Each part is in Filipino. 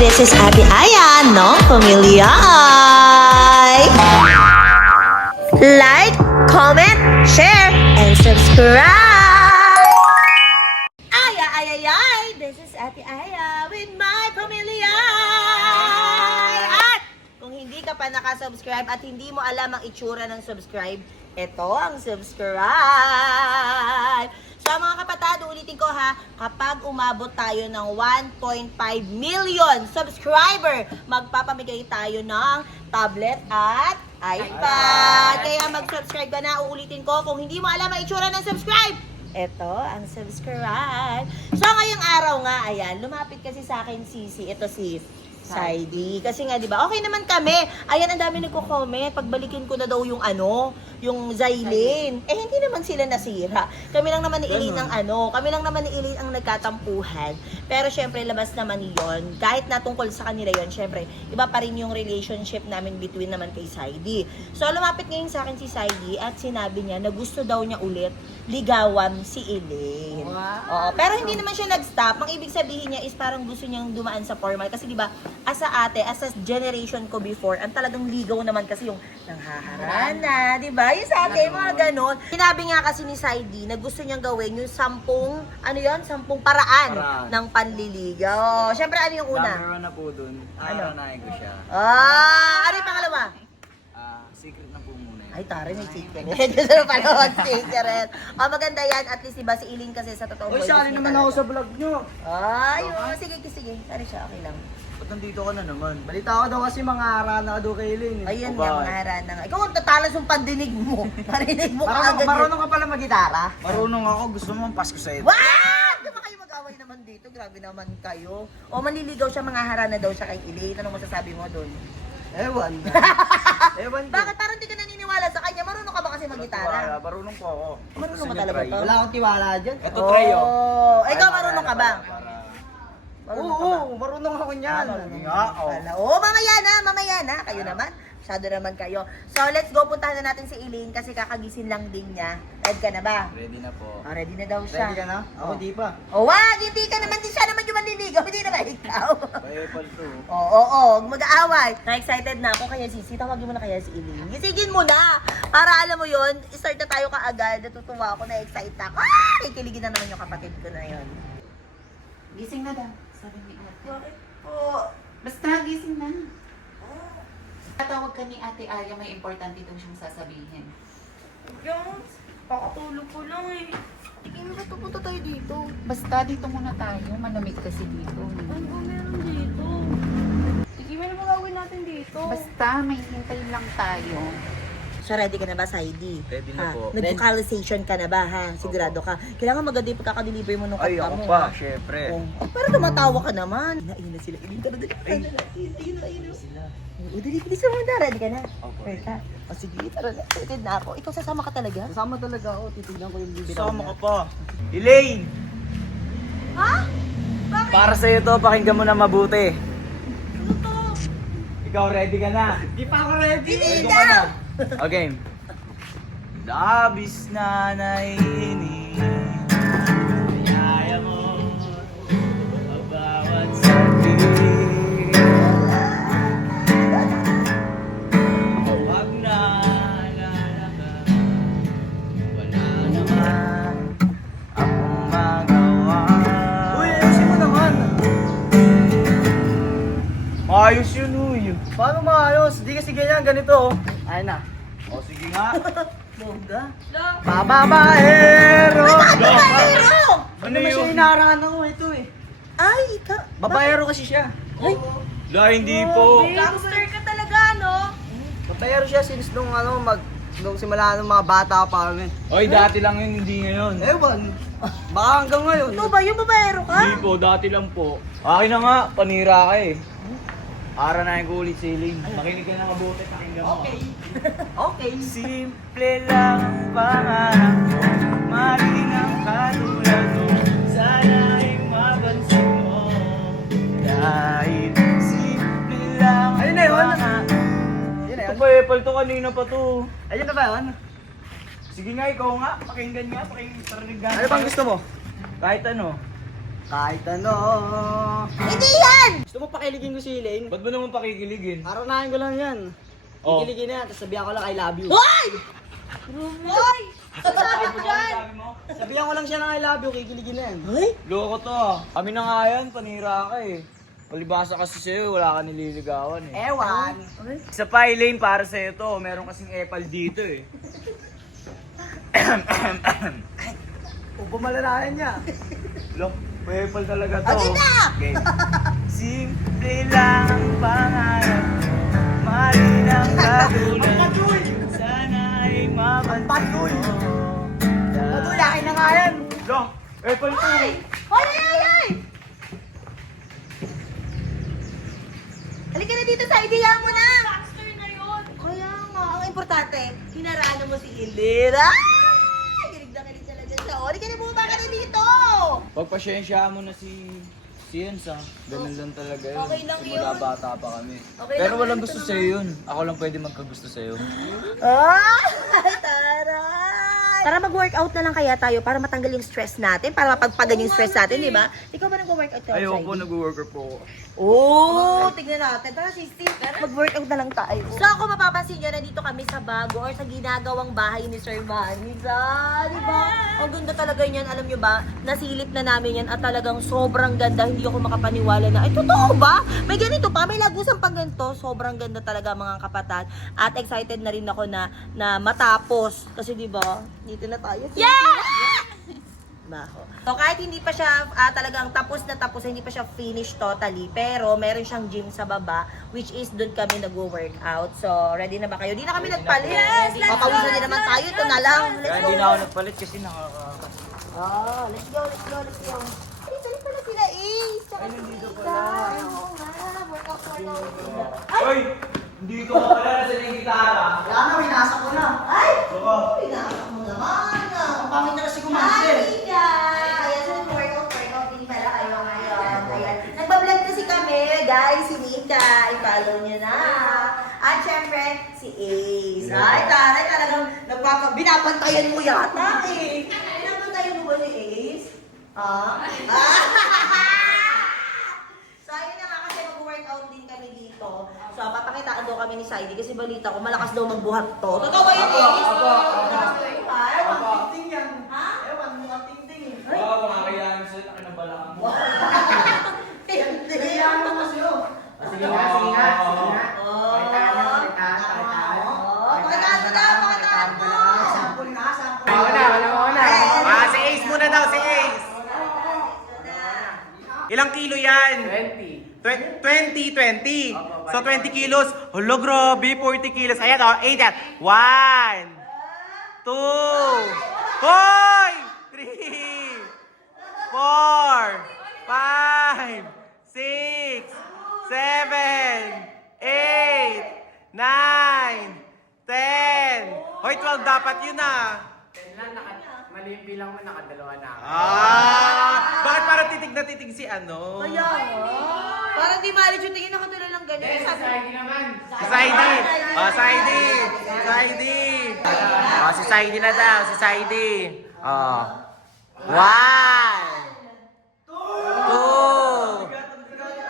This is Ate Aya ng Pamilya Ay. Like, comment, share, and subscribe! Aya, ay, ay, ay! This is Ate Aya with my Pamilya Ay! At kung hindi ka pa nakasubscribe at hindi mo alam ang itsura ng subscribe, ito ang subscribe! So mga kapatado, ulitin ko ha, kapag umabot tayo ng 1.5 million subscriber, magpapamigay tayo ng tablet at iPad. Kaya mag-subscribe ka na, uulitin ko, kung hindi mo alam ang itsura ng subscribe, ito ang subscribe. So ngayong araw nga, ayan, lumapit kasi sa akin si Saidi. Kasi nga, di ba, okay naman kami. Ayan, ang dami nagko-comment. Pagbalikin ko na daw yung yung Zylene. Eh, hindi naman sila nasira. Kami lang naman ni Elaine kami lang naman ni Elaine ang nagkatampuhan. Pero syempre, labas naman yon. Kahit natungkol sa kanila yon, syempre, iba pa rin yung relationship namin between naman kay Saidi. So, lumapit ngayon sa akin si Saidi at sinabi niya na gusto daw niya ulit ligawan si Elaine. Wow. Oo, pero hindi naman siya nag-stop. Ang ibig sabihin niya is parang gusto niyang dumaan sa formal. Kasi di ba, as a ate, as a generation ko before, ang talagang ligaw naman kasi yung nanghaharana, di ba? Yung sa ate, mga ganon. Sinabi nga kasi ni Saidi na gusto niyang gawin yung 10 paraan ng panliligaw. Siyempre, ano yung una? Number 1 na po dun. Aranahin ko siya. Ano yung pangalawa? Secret na po muna yun. Ay, tari, may secret. Gusto mo pala mag-secret. Maganda yan. At least, diba, si Eileen kasi sa totoong Uy, sali naman ako sa vlog nyo. Ay, sige. Sari siya, okay lang. Ba't nandito ka na naman? Balita ko daw kasi mga arana ka daw kay Eileen. Ayun nga, mga harana nga. Ikaw ang tatalas yung pandinig mo. Narinig mo agad. Marunong ka pala mag-gitara? Marunong ako. Gusto mo pasko sa iyo. What? Di ba kayo mag-away naman dito? Grabe naman kayo. O, manliligaw siya, mga harana daw siya kay Eileen. Anong masasabi mo doon? Ewan. Ewan ko. Bakit parang di ka naniniwala sa kanya? Marunong ka ba kasi mag-gitara? Marunong po ako. Marunong ka talaga to? Wala akong tiwala dyan. Ito try oh. Ikaw marunong ka ba? Oo, marunong ako niyan. Mamaya na. Kayo naman. Masyado naman kayo. So, let's go. Puntahan na natin si Eileen kasi kakagising lang din niya. Ready ka na ba? Ready na po. Ready na daw siya. Ready ka na? Ako di pa. Wag! Hindi ka naman. Siya naman yung manliligaw. Hindi naman ikaw. Bayepal to. Oo. Mag-aaway. Na-excited na ako kaya Sisi. Tawagin mo na kaya si Eileen. Gisigin mo na. Para alam mo yun, start na tayo kaagad. Natutuwa ako. Na-excite ako. Kikiligin na naman yung kapatid ko na yun. Gising na daw, sabi ni ate. Bakit po? Basta gising na. Tatawag ka ni Ate Aya, may importante daw siyang sasabihin. Jones, pakatulog ko lang eh. Tingin mo ba pupunta tayo dito? Basta dito muna tayo, malamig kasi dito. Ano ba meron dito? Tingin mo na magawin natin dito. Basta may hintay lang tayo. So ready ka na ba, Saidi? Ready na po. Nag-vocalization ka na ba, ha? Sigurado ka. Kailangan maganda yung pagkakadeliver mo nung Ay, kanta ako mo. pa, ha? syempre. Pero tumatawa ka naman. Ayun na sila. Ayun ka na. Ayun na sila. Dali, sa mga ready ka na? Opo. Ready ka? O sige, tara na. Excited na ako. Ikaw sasama ka talaga? Kasama talaga ako, titignan ko yung video. Kasama ka pa. Elaine! Ha? Bakit? Para sa'yo to, pakinggan mo na mabuti. Ano to? Ikaw, ready ka na? Di pa ako ready! Hindi ka na. daw! Okay. Labis na naiinig, kaya mo ang bawat sabi. Huwag na lalaka, wala naman akong magawa. Uy, ayusin mo naman! Maayos yun, uy. Paano maayos? Di kasi ganyan, ganito. Ayun na. O, sige nga. Bongga. Babaero! Babaero! Ano siya inaarahan ako ito eh? Ay, ikaw. Babaero kasi siya. Ay, La, hindi po. gangster ka talaga, no? Babaero siya since nung nung simula ng mga bata pa kami. Oy, dati lang yun, hindi ngayon. Ewan. Baka hanggang ngayon. Ito ba yung babaero ka? Hindi po, dati lang po. Akin na nga, panira ka eh. Ara na yung ulit si Eileen. Makinig ka na mabuti, pakinggan mo. Okay. Simple lang ang pangarap ko, maging ang katulad mo. Sana ay mapansin mo, dahil simple lang ang pangarap. Ito pa eh, palto kanina pa to. Ayun na ba yun? Sige nga, ikaw nga, pakinggan nga, parinig nga. Ano bang gusto mo? Kahit ano. Kahit ano. Hindi yan! Gusto mo pakiligin ko si Elaine? Ba't mo naman pakikiligin? Aranahin ko lang yan. Oh. Kikiligin na yan, tapos sabihan ko lang I love you. Hoy! Hoy! Sabi mo dyan! Sabihan ko lang siya ng I love you, kikiligin na yan. Hoy! Loko to ah. Kami na nga yan, panira ka eh. Palibasa kasi sa'yo, wala ka nililigawan eh. Ewan. Isa pa, Elaine, para sa'yo to. Meron kasing epal dito eh. O bumalalayan niya. Lo, may epal talaga to. Okay na! Okay. Simple lang ang pangarap, mahalin ang katulad. Sana ay mapansin mo. Matulakin na nga yan. Lo, epal to. Hoy! Hoy! Hoy! Hoy! Halika na dito sa idea mo na! Baxter na yun! Kaya nga, ang importante, hinaraan mo si Hilira! Kilig na kilig talaga siya. O, halika na bumaba ka na dito! Pagpasyensyahan mo na si Yens ah. Ganun lang talaga yun. Okay lang Simula yun. bata pa kami. Okay Pero lang walang yun, gusto ito sa'yo yun. Ako lang pwede magkagusto sa'yo. Ay, taray! Tara mag-workout na lang kaya tayo para matanggal yung stress natin, para mapagpagan yung stress natin, di ba? Ikaw ba nag-workout ka? Ayoko, nag-worker po ako. Oo, tignan natin. Tara, sister. Mag-workout na lang tayo. So, kung mapapansin nyo, nandito kami sa bago or sa ginagawang bahay ni Sir Manny. Di ba? Ang ganda talaga niyan. Alam nyo ba, nasilip na namin yan at talagang sobrang ganda. Hindi ako makapaniwala na, ay, totoo ba? May ganito pa, may lagusan pang ganito. Sobrang ganda talaga mga kapatid. At excited na rin ako na matapos. Kasi di ba, dito na tayo. Yeah! Baho. So kahit hindi pa siya talagang tapos na tapos, hindi pa siya finished totally, pero meron siyang gym sa baba, which is doon kami nag-workout. So ready na ba kayo? Di na kami nagpalit. Yes, papawisan din naman tayo. Ito na lang. Kaya Let's hindi go. na ako nagpalit kasi nakaka... Oh, let's go, let's go, let's go. Dito na pala sila Ace. Tsaka si Nika. Oo nga, workout. Hoy! Dito ka pala sa yung gitara. Wala na, winasa ko na. Ay! Baka. Pinaka mo naman. Ang pangit na kasi Hi, kumansin. Nika! Ayan, so workout din pala kayo ngayon. Ayan. Nagbablog kasi kami, guys, si Nika. I-follow niyo na. At syempre, si Ace. Ay, taray, talagang binabantayan mo yata eh. Binabantayan mo ba ni Ace? Ha? So, ayun na nga kasi mag-workout din kami dito. So, papakitaan daw kami ni Saidi kasi balita ko malakas daw magbuhat to. Totoo ba yun, Ace? Malakas daw magbuhat? Ewan, ting yan. Ha? Ewan, mga ting-ting eh. Wow, mga kailangan sa'yo, nakinabalaan mo. Hindi. Kailangan mo kasi oh. Sige nga, sige nga, sige nga. Pakitaan niya, pakitaan, pakitaan. Pakitaan mo na, pakitaan mo. Sample nga, sample. Una. Si Ace muna daw, si Ace. Ilang kilo yan? 20. So 20 kilos. Hulo, grabe, 40 kilos. Ayan, 8 yan. 1, 2, hoy! 3, 4, 5, 6, 7, 8, 9, 10. Hoy, 12 dapat yun ah. Mali yung bilang mo, nakadalawa na ako. Bakit parang titig na titig si ano? Kaya nga. Parang di malit yung tingin ako nila lang ganyan. Sabi Si Saidi. Si Saidi na daw, si Saidi. 1, 2.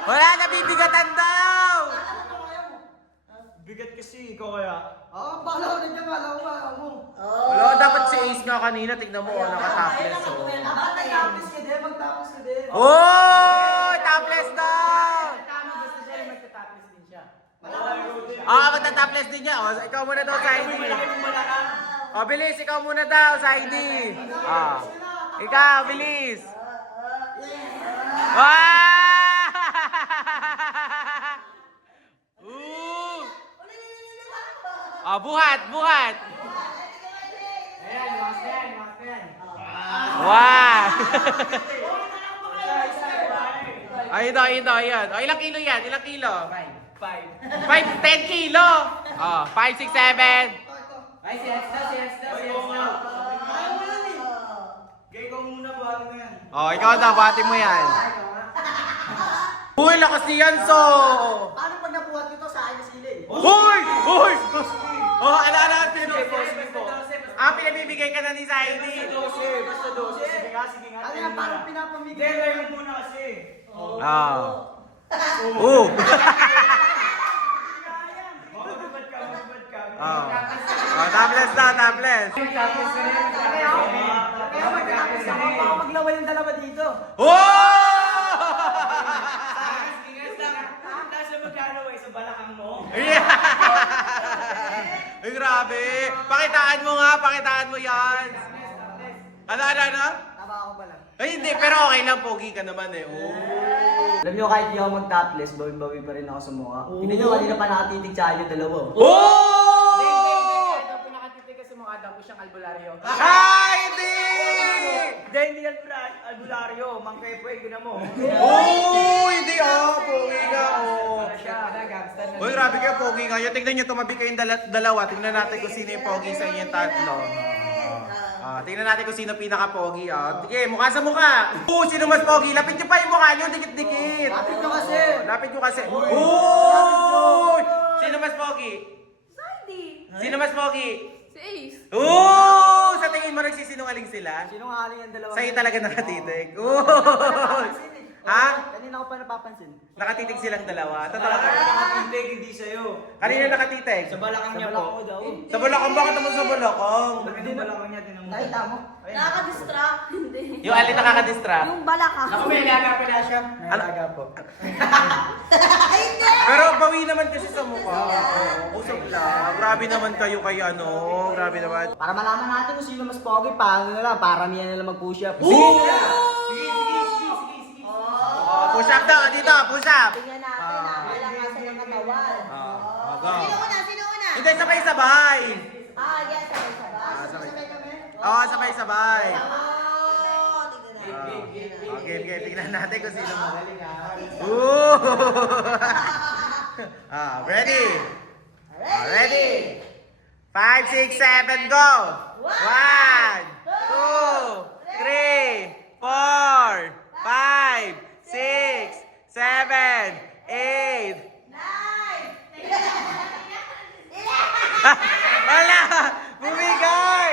Wala na, bibigatan daw. Bigat kasi, ikaw kaya. Bala ko na dyan, bala mo. Wala, dapat si Ace nga kanina, tignan mo, naka-topless. Dapat nag-tapos ka din, mag-tapos ka din. Oh, topless daw. Magta-topless din niya. Ikaw muna daw, Saidi. Bilis, ikaw muna daw, Saidi. Ikaw, bilis. Buhat. Wow. Ayun. Ilang kilo yan? 10 kilo. 5, 6, 7. Ay, siesta. Gay ko muna, buhatin mo yan. Ikaw na, bati mo yan. Uy, lakas ni Yanso. Paano pag nabuhat nito sa akin sila eh? Hoy! Ano? pinabibigay ka na ni Saidi. Basta 12. Sige nga. Ano yan, parang pinapamigay. Hindi, lang muna kasi. Oo. Mababad ka. Oh, topless na, topless. Baka maglaway yung dalawa dito. Oh! Nasa magkano sa balakang mo? Yeah! Ay, grabe. Pakitaan mo yan. Ano? Tama ako pala. Ay, hindi, pero okay lang, pogi ka naman eh. Oh. Alam nyo, kahit di ako mag-topless, bawi-bawi pa rin ako sa mukha. Hindi nyo, kanina pa nakatitig sa akin yung dalawa. Oh! Daw po nakatitig ka sa mukha, daw po siyang albularyo. Ay, hindi! Hindi yan, Brad. Albularyo. Mang Pepe, gina mo. Oh, hindi pogi ka, oh. Gangster na. Uy, grabe kayo, pogi nga. Yung tingnan nyo, tumabi kayong dalawa. Tingnan natin kung sino yung pogi sa inyong tatlo. Tingnan natin kung sino pinaka-pogi. Sige, mukha sa mukha. Sino mas pogi? Lapit nyo pa yung mukha nyo, dikit-dikit. Lapit nyo kasi. Lapit nyo kasi. Uy! Sino mas pogi? Sino mas pogi? Si Ace. Sa tingin mo nagsisinungaling sila? Sinungaling ang dalawa. Sa'yo talaga nakatitig. Ha? Kanina ko pa napapansin. Nakatitig silang dalawa. Totoo. Nakatitig, hindi sa'yo. Kanina nakatitig? Sa balakang niya Balak ko po. daw. Sa balakang, bakit naman sa balakang? Bakit yung balakang niya tinamot? Nakita mo? Nakaka-distract. Hindi. Yung alin nakaka-distract? Yung balaka. Ako may alaga pala siya. May alaga po. Pero bawi naman kasi sa mukha. Usap lang. Grabe naman kayo kay ano. Grabe naman. Para malaman natin kung sino mas pogi, paano na lang, paramihan na lang mag-push up. Push up daw. Dito, push up. Tingnan natin ang malakasan ng katawan. Go. Sino una? Hindi, sabay-sabay. Yes, sabay-sabay. Sabay-sabay. Tingnan natin. Okay, tingnan natin kung sino magaling. Ready? Ready? 5, 6, 7, go! 1, 2, 3, 4, 5, 6, 7, 8. Wala! Bumigay!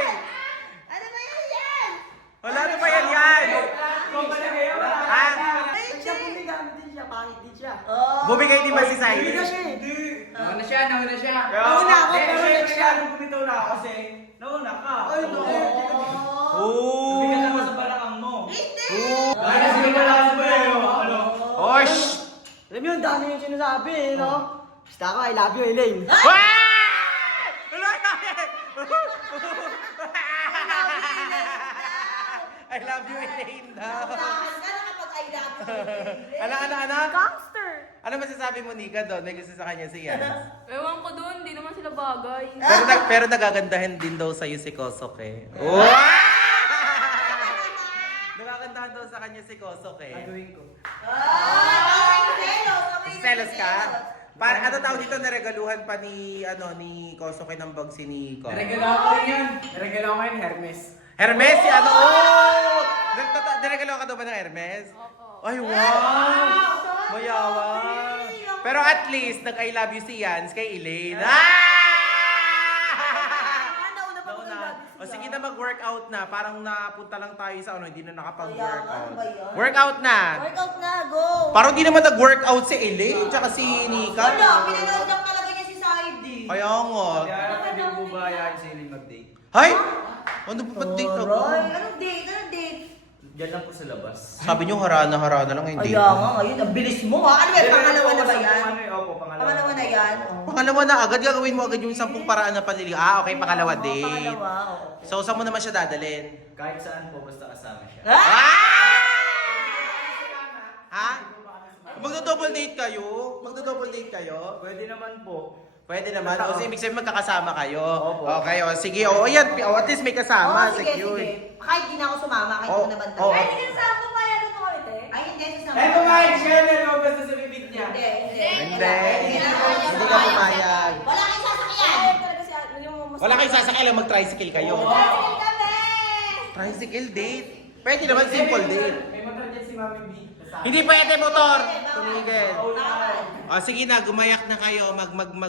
Ano ba yan? Wala na ba yan? Ha? Siya bumigamit din siya, pangit din siya. Bumigay din ba si Hindi Saidi? na siya eh. Nauna siya. Nauna ako, pero Pero next siya, nung bumitaw na ako kasi, nauna ka. Ay, no. Bigyan Oh! naman sa balakang mo. Oh! Ay, sige pala sa bayo. Ano? Osh! Alam mo yun, dami yung sinasabi eh, no? Basta ako, I love you, Elaine. I love you, Elaine daw. Takas ka na kapag I love you. Ano? Gangster. Ano masasabi mo, Nika, doon? May gusto sa kanya si Yans. Ewan ko doon, hindi naman sila bagay. Pero nagagandahan din daw sa'yo si Kosok eh. Wow! Nagagandahan daw sa kanya si Kosok eh. Gagawin ko. Selos ka? Para ano tawag dito, naregaluhan pa ni Kosok ng bag si Nico. Regalo ko rin yan. Regalo ko yun, Hermes. Hermes, si ano? Oh! Naregalo ka daw ba ng Hermes? Opo. Ay, wow! Mayawan. Pero at least, nag-I love you si Yans kay Elaine. Nauna pa Nauna. mag-love O sige na mag-workout na. Parang napunta lang tayo sa hindi na nakapag-workout. Kaya, ano ba yun? Workout na. Workout na, go! Parang di naman nag-workout si Elaine tsaka si Nika. Wala, pinanood lang talaga niya si Saidi. Kaya nga. Kaya pwede mo ba yan si Elaine mag-date? Hay! Ano pa date ako? Anong date? Anong date? Diyan lang po sa labas. Sabi niyo harana lang hindi. Kaya nga, ngayon, ang bilis mo ha. Ano ba, pangalawa na ba yan? Opo, pangalawa. Pangalawa na yan? Pangalawa na agad, gagawin mo agad yung 10 paraan na panliligaw. Okay, pangalawa date. Pangalawa, oo. So, saan mo naman siya dadalhin? Kahit saan po, basta kasama siya. Ha? Magdo-double date kayo? Magdo-double date kayo? Pwede naman po. Pwede naman. O, so, ibig sabihin magkakasama kayo. Opo. Okay, o sige. O, ayan. O, at least may kasama. Sige, Secure. sige. Kahit di na ako sumama, kahit Oh, ako naman oh. talaga. Pwede ka sa pumayagan mo kami, te? Ay, hindi, sasama. Eh, pumayag siya na basta sa bibig niya. Hindi. Hindi. Hindi ka pumayag. Wala kayong sasakyan. Ay, talaga si yung mas... Wala kayong sasakay lang mag-tricycle kayo. Tricycle kami! Tricycle date? Pwede naman simple date. May motor dyan si Mami B. Hindi pwede motor! Tumigil. O sige na, gumayak na kayo,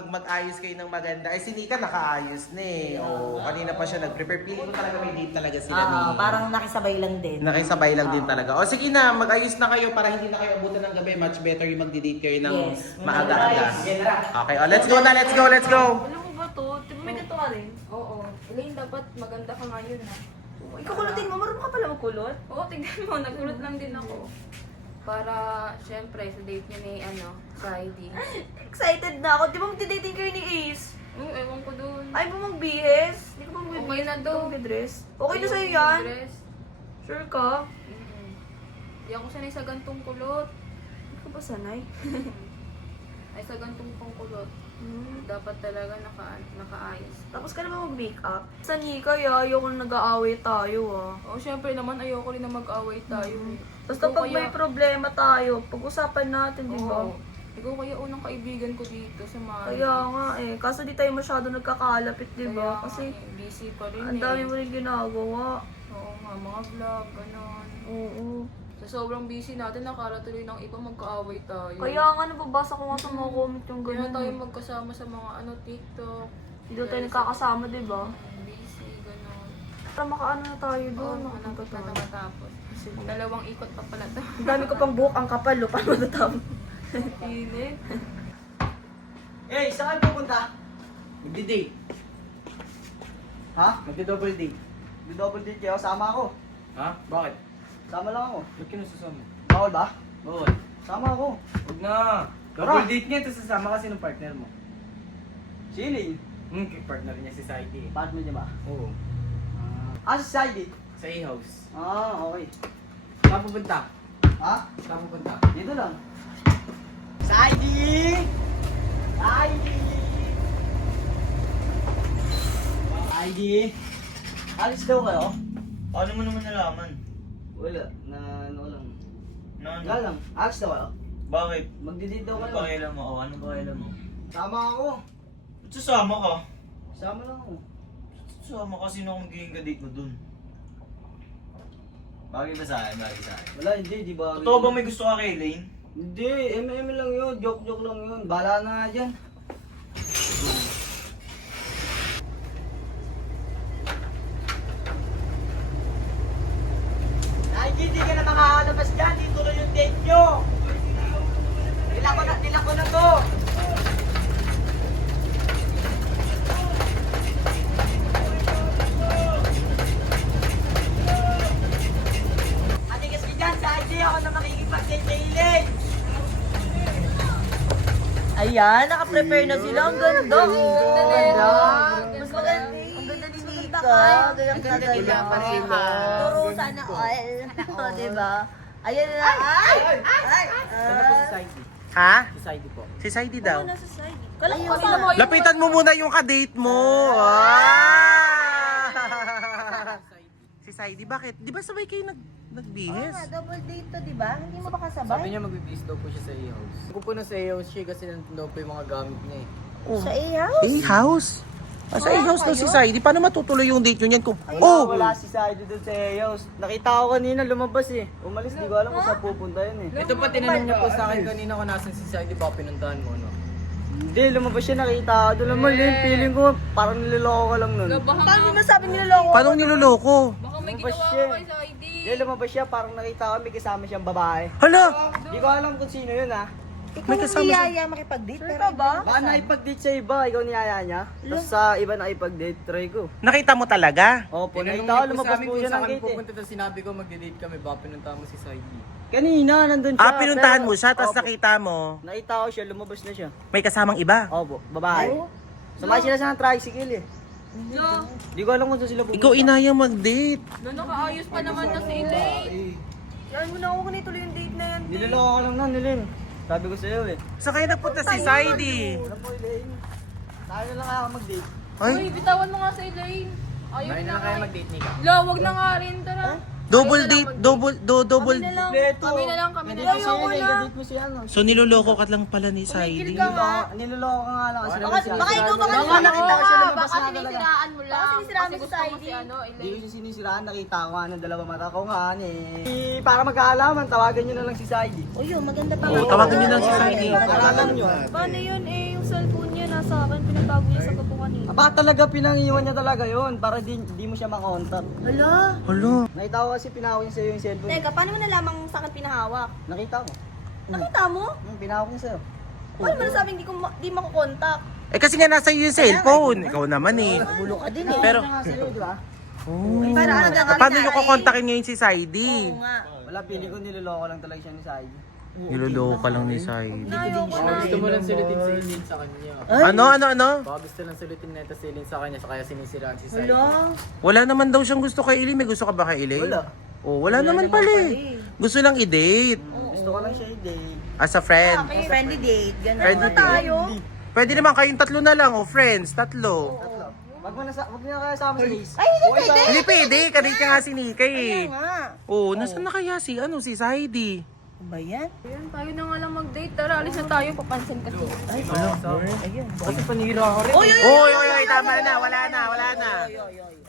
mag-ayos kayo ng maganda. Eh si Nika nakaayos na eh. O, kanina pa siya nag-prepare. Feeling ko talaga may date talaga sila ni. Parang nakisabay lang din. Nakisabay lang din talaga. O sige na, mag-ayos na kayo para hindi na kayo abutan ng gabi. Much better yung magdi-date kayo ng Yes. maaga-aga. Okay, let's go na, let's go, let's go! Alam mo ba to? Diba may ganito ka rin? Oo. Elaine, dapat maganda ka ngayon ha. Ikaw kulutin mo, marunong ka pala magkulot. Oo, tignan mo. Nagkulot lang din ako. Para, syempre, sa date niya ni, Friday. Excited na ako. Di ba magdi-dating kayo ni Ace? Oo, ewan ko dun. Ay, ba magbihis? Di ko ba Okay na daw. mag-dress? Okay na Ayun, sa'yo yan? dress. Sure ka? Hindi ako sanay sa gantong kulot. Hindi ka ba sanay? Ay, sa gantong pangkulot. Dapat talaga nakaayos. Tapos ka naman mag-makeup? Sa Nika, ayoko na nag-aaway tayo ah. Oo, syempre naman, ayoko rin na mag-away tayo. Basta Ikaw pag may problema tayo, pag-usapan natin, di ba? Oo. Ikaw kaya unang kaibigan ko dito sa mga... Kaya nga eh. Kaso di tayo masyado nagkakalapit, di ba? Kaya Kasi nga eh, busy pa rin ang dami mo rin ginagawa. Oo nga, mga vlog, ganon. Oo. Sa sobrang busy natin, nakala tuloy ng iba magkaaway tayo. Kaya nga, nababasa ko nga sa mga comment yung Kaya ganun. tayo magkasama sa mga TikTok. Hindi daw tayo nagkakasama, di ba? Busy, ganon. Para makaano na tayo Oo, doon. hanap pa na matapos. Dalawang ikot pa pala to. Ang dami ko pang buhok, ang kapal, paano matatapos? Init. Eh, saan kayo pupunta? Magdi-date. Ha? Magdi-double date. Double date kayo, sama ako. Ha? Bakit? Sama lang ako. Ba't kinusasama? Bawal ba? Bawal. Sama ako. Huwag na. Double date niya, tapos sasama kasi ng partner mo. Chilling. Partner niya si Saidi. Partner niya ba? Oo. Ah, si Saidi. Sa A-house. Ah, okay. Saan pupunta? Ha? Saan pupunta? Dito lang. Saidi! Saidi! Saidi! Alis daw kayo? Paano mo naman nalaman? Wala. Na ano lang. Na Wala lang. Alis daw kayo? Bakit? Magdi-date daw Ano kayo. pakailan mo? O, ano pakailan mo? Sama ako. Ba't sasama ka? Sama lang ako. Sasama ka, sino akong magiging ka-date mo dun? Bagay ba sa akin? Bagay sa akin? Wala, hindi. Di ba? Totoo ba may gusto ka kay Elaine? Hindi. MM lang yun. Joke-joke lang yun. Bala na nga dyan. Ay, hindi ka na makakalabas dyan. Dito na yung date nyo. Nila ko na to. Atigas ka dyan, sa ID ako na makikipag-date kay Elaine. Ayan, naka-prepare na sila. Ang ganda. Ganda nila. Mas maganda. Ang ganda ni Nika. Ang ganda nila pareha. Oo, sana all. O, diba? Ayan na. Ay! Ay! Saidi. Ha? Si Saidi po. Si Saidi daw. Nasa side. Kala ko kasama. Lapitan mo muna yung ka-date mo. Ah! Si Saidi, bakit? Di ba sabay kayo nagbihis? Double date to, diba? Hindi mo ba Sabi kasabay? niya magbibis daw po siya sa A-house. Kung po na sa A-house siya kasi nandun daw po yung mga gamit niya eh. Sa A-house? A-house? Sa A-house daw si Saidi. Paano matutuloy yung date nyo niyan kung... Oh! Wala si Saidi doon sa Eos. Nakita ko kanina lumabas eh. Umalis, di ko alam kung saan pupunta yun eh. Ito pa, tinanong niya po sa akin kanina kung nasan si Saidi ba pinuntahan mo, no? Hindi, lumabas siya, nakita ko. Doon naman yun, feeling ko parang niloloko ka lang nun. Paano mo sabi niloloko? Paano niloloko? Baka may Lumabas ginawa siya. ko kay Saidi. Hindi, lumabas siya, parang nakita ko may kasama siyang babae. Hala! Di ko alam kung sino yun ha. Ikaw May ang kasama siya. niyaya makipag-date, pero ba? Baka nakipag-date sa iba, ikaw niyaya niya. Tapos sa iba nakipag-date, try ko. Nakita mo talaga? Opo, Tinanong nakita ko, niya po lumabas sa amin po kung siya saan ng kami gate eh. pupunta, tapos sinabi ko magde-date kami, ba pinuntahan mo si Saidi. Kanina, nandun siya. Pinuntahan pero- mo siya, tapos Opo. nakita mo, Nakita ko siya, lumabas na siya. may kasamang iba. Opo, babae. Sumakay sila sa tricycle eh. No, Di ko alam kung saan sila pupunta. Ikaw inaya mag-date. no, nakaayos pa naman na si Elaine. Yan mo na ako kung ituloy yung date na yan. Niloloko ka lang na, Nilin. Sabi ko sa'yo eh. Sa kaya napunta si Saidi. Alam mo, Elaine. Tayo na lang kaya mag-date. Uy, bitawan mo nga si Elaine. Ayaw Ngayon na lang kaya mag-date ni ka. La, wag na nga rin, tara. Double date, double. Kami na lang. Hindi kasi yun, gadit mo siya, no? So niloloko ka lang pala ni Saidi. Niloloko ka nga lang kasi naman siya. Baka ikaw baka Baka nakita ko siya lumabas Baka na talaga. sinisiraan mo lang. Baka sinisiraan mo Kasi si gusto mo Saidi. si ano, Hindi Elaine. ko siya sinisiraan, nakita ko nga ng dalawa mata ko nga Para magkaalaman, tawagan nyo na lang si Saidi. O yun, maganda pa. Oo, tawagan niyo lang si Saidi. Para alam nyo. Paano yun eh, yung cellphone niya nasa akin, pinatago niya sa kapukan eh. Baka talaga pinangiwan niya talaga yun para di mo siya makontak. Hala. Hala. Nakita ko kasi pinahawak niya sa'yo yung cellphone. Teka, paano mo nalamang sa akin pinahawak? Nakita ko. Nakita mo? Pinahawak niya sa'yo. Paano mo nasabing di makukontak? Eh kasi nga nasa iyo yung cellphone. Ikaw naman eh. Bulo ka din eh. Pero, Nga sa'yo, di ba? Para ano gagawin paano na, nyo eh? kukontakin ngayon si Saidi? Oo nga. Wala, pili ko niloloko lang talaga siya ni Saidi. Niloloko ka lang ni Saidi. Ayoko na. Gusto mo lang sulitin si Eileen sa kanya. Ano? Baka gusto lang sulitin na ito si Eileen sa kanya, kaya sinisiraan si Saidi. Hala. Wala naman daw siyang gusto kay Eileen. May gusto ka ba kay Eileen? Wala. Oh, wala naman pala eh. Gusto lang i-date. Gusto ko lang siya i-date. As a friend. Friendly date. Ganun. Friendly Ano tayo? Pwede naman kayong tatlo na lang, oh friends, tatlo. Wag niya kaya sama si Ace. Ay, hindi pwede. Hindi pwede, kanina nga si Nika eh. Nga. Oh, nasaan na kaya si Saidi? Ano ba yan? Ayun, tayo na nga lang mag-date. Tara, alis na tayo. Papansin kasi. Kasi panira ka rin. Oy, tama na, wala na.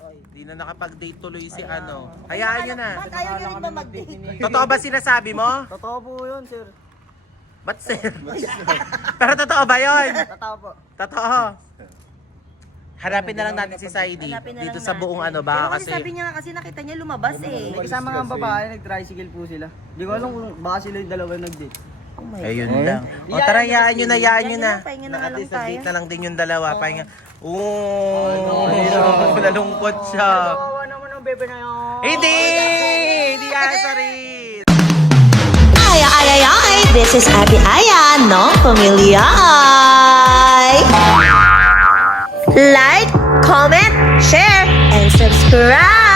Hindi na nakapag-date tuloy si ano. Hayaan nyo na. Ba't ayaw nyo rin ba mag-date? Totoo ba sinasabi mo? Totoo po yun, sir. Ba't sir? Pero totoo ba yun? Totoo po. Totoo. Harapin na lang natin si Saidi Hanapin na dito lang sa buong natin. ano ba Pero kasi kasi sabi niya nga kasi nakita niya lumabas eh. May kasama nga ang babae, nag-tricycle po sila. Hindi ko alam kung baka sila yung dalawa nag-date. Oh my ayun lang. O tara, hayaan nyo na. Pahinga na nga At lang least tayo. nag-date na lang din yung dalawa. Pahinga. Nalungkot siya. Kawawa naman ang bebe na yun. Hindi asa rin. Ay! This is Ate Aya, no? Pamilya ay! Like, comment, share, and subscribe!